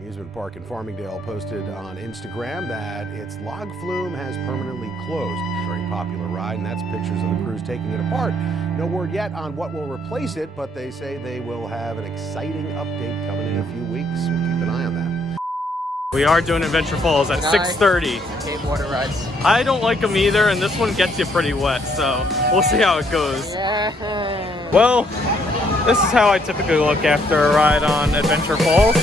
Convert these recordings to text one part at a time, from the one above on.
Amusement park in Farmingdale posted on Instagram that its log flume has permanently closed. Very popular ride, and that's pictures of the crews taking it apart. No word yet on what will replace it, but they say they will have an exciting update coming in a few weeks. We'll keep an eye on that. We are doing Adventure Falls at 6:30. Cave water rides. I don't like them either, and this one gets you pretty wet, so we'll see how it goes. Yeah. Well, this is how I typically look after a ride on Adventure Falls.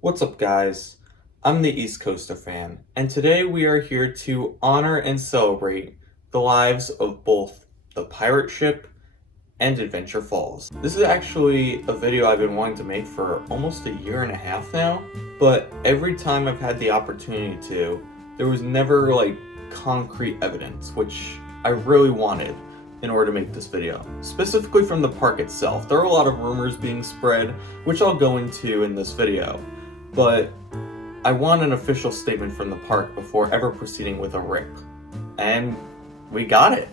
What's up, guys? I'm the East Coaster fan, and today we are here to honor and celebrate the lives of both the pirate ship and Adventure Falls. This is actually a video I've been wanting to make for almost a year and a half now, but every time I've had the opportunity to, there was never like concrete evidence, which I really wanted in order to make this video. Specifically from the park itself. There are a lot of rumors being spread, which I'll go into in this video. But I want an official statement from the park before ever proceeding with a rip. And we got it.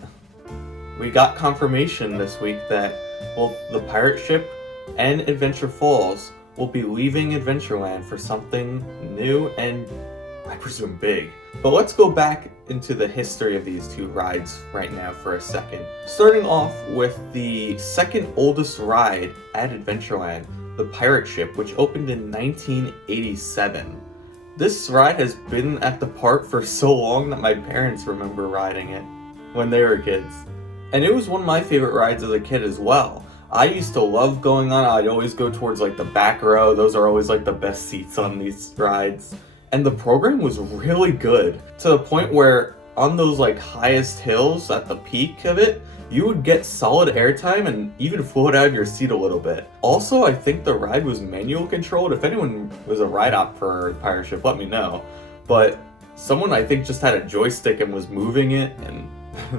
We got confirmation this week that both the pirate ship and Adventure Falls will be leaving Adventureland for something new and, I presume, big. But let's go back into the history of these two rides right now for a second. Starting off with the second oldest ride at Adventureland, the pirate ship, which opened in 1987. This ride has been at the park for so long that my parents remember riding it when they were kids. And it was one of my favorite rides as a kid as well. I used to love going on. I'd always go towards like the back row. Those are always like the best seats on these rides. And the program was really good, to the point where on those like highest hills at the peak of it, you would get solid airtime and even float out of your seat a little bit. Also, I think the ride was manual controlled. If anyone was a ride op for pirate ship, let me know. But someone, I think, just had a joystick and was moving it, and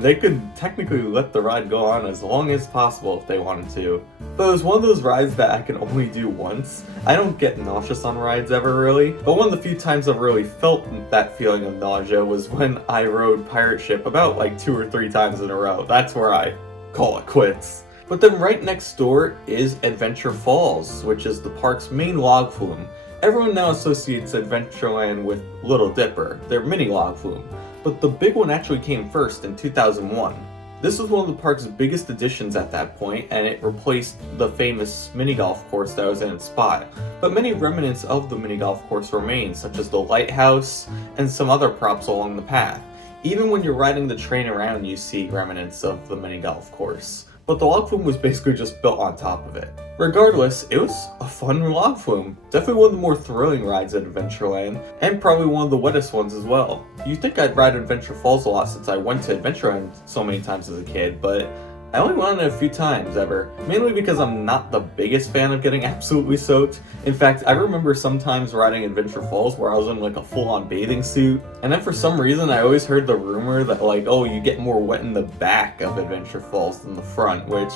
they could technically let the ride go on as long as possible if they wanted to. But it was one of those rides that I can only do once. I don't get nauseous on rides ever, really. But one of the few times I've really felt that feeling of nausea was when I rode pirate ship about like 2 or 3 times in a row. That's where I call it quits. But then right next door is Adventure Falls, which is the park's main log flume. Everyone now associates Adventureland with Little Dipper, their mini log flume. But the big one actually came first in 2001. This was one of the park's biggest additions at that point, and it replaced the famous mini golf course that was in its spot. But many remnants of the mini golf course remain, such as the lighthouse and some other props along the path. Even when you're riding the train around, you see remnants of the mini golf course. But the log flume was basically just built on top of it. Regardless, it was a fun log flume. Definitely one of the more thrilling rides at Adventureland, and probably one of the wettest ones as well. You'd think I'd ride Adventure Falls a lot since I went to Adventureland so many times as a kid, but I only went on it a few times ever, mainly because I'm not the biggest fan of getting absolutely soaked. In fact, I remember sometimes riding Adventure Falls where I was in like a full-on bathing suit, and then for some reason I always heard the rumor that like, oh, you get more wet in the back of Adventure Falls than the front, which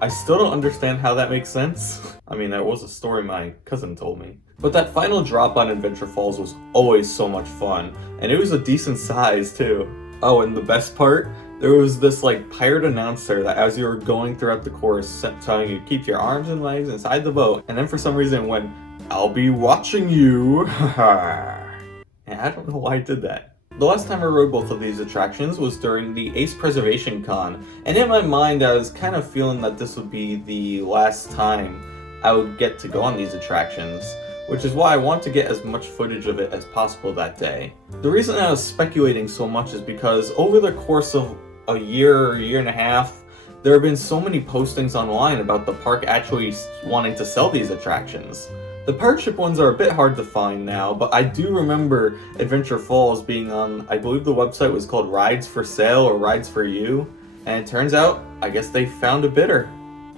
I still don't understand how that makes sense. I mean, that was a story my cousin told me. But that final drop on Adventure Falls was always so much fun, and it was a decent size too. Oh, and the best part? There was this like pirate announcer that as you were going throughout the course telling you to keep your arms and legs inside the boat, and then for some reason it went, "I'll be watching you." And I don't know why I did that. The last time I rode both of these attractions was during the Ace Preservation Con, and in my mind I was kind of feeling that this would be the last time I would get to go on these attractions, which is why I want to get as much footage of it as possible that day. The reason I was speculating so much is because over the course of a year or year and a half, there have been so many postings online about the park actually wanting to sell these attractions. The pirate ship ones are a bit hard to find now, but I do remember Adventure Falls being on, I believe the website was called Rides for Sale or Rides for You, and it turns out, I guess they found a bidder,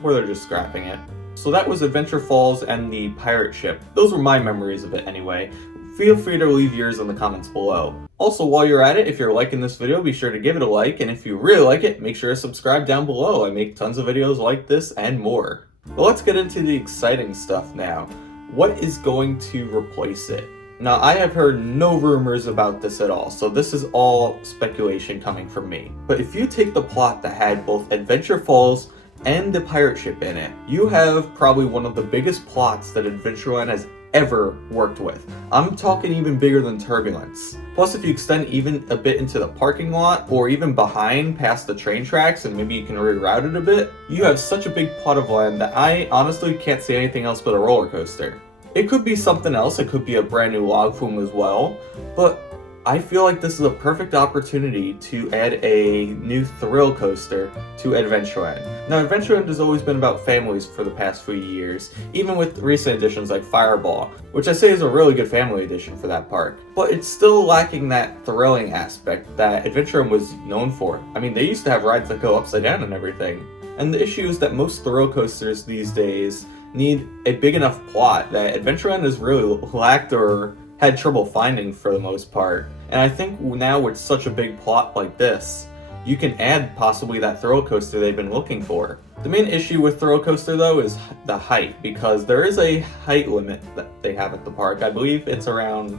or they're just scrapping it. So that was Adventure Falls and the pirate ship. Those were my memories of it anyway. Feel free to leave yours in the comments below. Also, while you're at it, if you're liking this video, be sure to give it a like, and if you really like it, make sure to subscribe down below. I make tons of videos like this and more. But let's get into the exciting stuff now. What is going to replace it? Now, I have heard no rumors about this at all, so this is all speculation coming from me. But if you take the plot that had both Adventure Falls and the pirate ship in it, you have probably one of the biggest plots that Adventureland has ever worked with. I'm talking even bigger than Turbulence. Plus, if you extend even a bit into the parking lot, or even behind past the train tracks, and maybe you can reroute it a bit, you have such a big plot of land that I honestly can't see anything else but a roller coaster. It could be something else, it could be a brand new log flume as well, but I feel like this is a perfect opportunity to add a new thrill coaster to Adventureland. Now, Adventureland has always been about families for the past few years, even with recent additions like Fireball, which I say is a really good family addition for that park. But it's still lacking that thrilling aspect that Adventureland was known for. I mean, they used to have rides that go upside down and everything. And the issue is that most thrill coasters these days need a big enough plot that Adventureland has really lacked or had trouble finding for the most part. And I think now with such a big plot like this, you can add possibly that thrill coaster they've been looking for. The main issue with thrill coaster though is the height, because there is a height limit that they have at the park. I believe it's around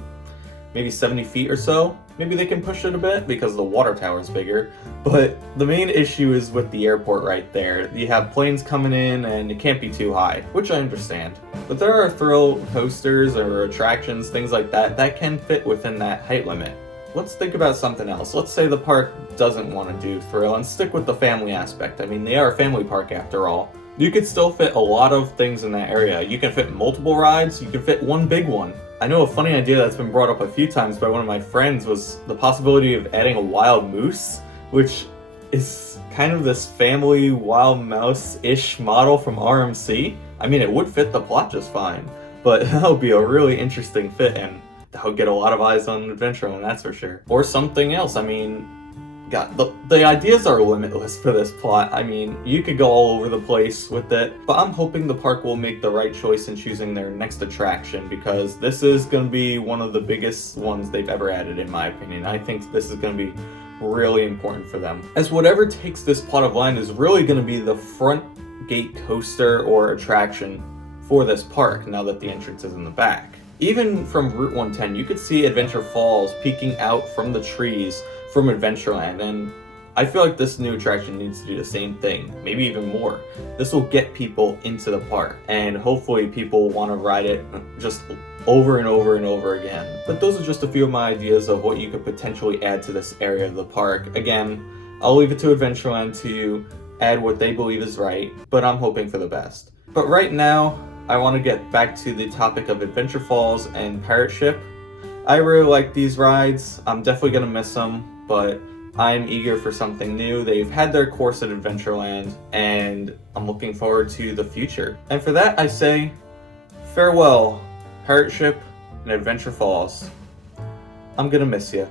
maybe 70 feet or so. Maybe they can push it a bit because the water tower is bigger. But the main issue is with the airport right there. You have planes coming in and it can't be too high, which I understand. But there are thrill coasters or attractions, things like that, that can fit within that height limit. Let's think about something else. Let's say the park doesn't want to do thrill and stick with the family aspect. I mean, they are a family park after all. You could still fit a lot of things in that area. You can fit multiple rides, you can fit one big one. I know a funny idea that's been brought up a few times by one of my friends was the possibility of adding a wild moose, which is kind of this family wild mouse-ish model from RMC. I mean, it would fit the plot just fine, but that would be a really interesting fit, and that would get a lot of eyes on Adventureland, that's for sure. Or something else. I mean, God, the ideas are limitless for this plot. I mean, you could go all over the place with it, but I'm hoping the park will make the right choice in choosing their next attraction, because this is going to be one of the biggest ones they've ever added, in my opinion. I think this is going to be really important for them, as whatever takes this plot of land is really going to be the front gate coaster or attraction for this park, now that the entrance is in the back. Even from Route 110, you could see Adventure Falls peeking out from the trees from Adventureland, and I feel like this new attraction needs to do the same thing, maybe even more. This will get people into the park, and hopefully people want to ride it just over and over and over again. But those are just a few of my ideas of what you could potentially add to this area of the park. Again, I'll leave it to Adventureland to add what they believe is right, but I'm hoping for the best. But right now, I want to get back to the topic of Adventure Falls and Pirate Ship. I really like these rides. I'm definitely going to miss them, but I'm eager for something new. They've had their course at Adventureland, and I'm looking forward to the future. And for that, I say farewell, Pirate Ship and Adventure Falls. I'm going to miss you.